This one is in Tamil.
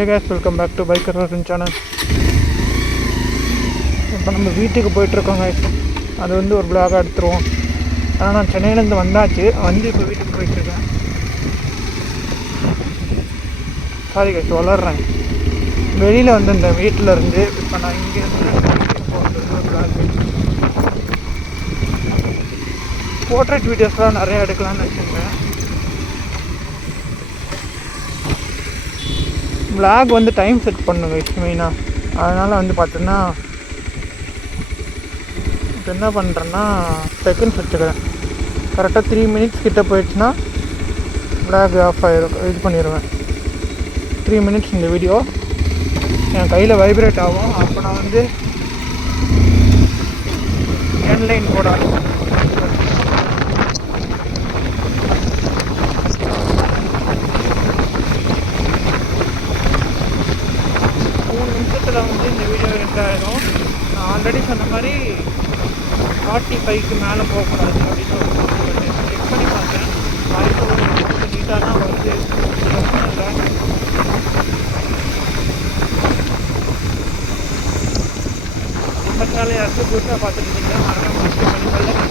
Hey guys, welcome back to Biker Origin channel. இப்போ நம்ம வீட்டுக்கு போயிட்டுருக்கோம் guys. அது வந்து ஒரு vlog எடுத்துருவோம். ஆனால் நான் சென்னையிலேருந்து வந்தாச்சு, வந்து இப்போ வீட்டுக்கு போயிட்டுருக்கேன். Sorry guys, வளர்றேன். வெளியில் வந்து இந்த வீட்டில் இருந்து இப்போ நான் இங்கேருந்து போகிறது vlog. போர்ட்ரேட் வீடியோஸ்லாம் நிறையா எடுக்கலாம்னு வச்சுருந்தேன். vlog வந்து டைம் செட் பண்ணுங்க மெயினாக. அதனால் வந்து பார்த்தீங்கன்னா இப்போ என்ன பண்ணுறேன்னா செகண்ட்ஸ் வச்சுக்கிறேன். கரெக்டாக 3 minutes கிட்டே போயிடுச்சுன்னா vlog ஆஃப் ஆகிடும், இது பண்ணிடுவேன். 3 minutes இந்த வீடியோ என் கையில் வைப்ரேட் ஆகும். அப்போ நான் வந்து ஆன்லைன் போட 3 நிமிஷத்தில் வந்து இந்த வீடியோ ரெண்டாயிரும். நான் ஆல்ரெடி சொன்ன மாதிரி 45க்கு மேலே போகக்கூடாது அப்படின்னு செக் பண்ணி பார்த்தேன். வாய்ப்பு ஒரு நீட்டாக தான் வருது, பிரச்சனை இல்லை. நம்ம சேனல் யாருக்கு புதுசாக பார்த்துட்டு இருந்தீங்கன்னா மறக்காம சப்ஸ்கிரைப் பண்ணிக்கோங்க.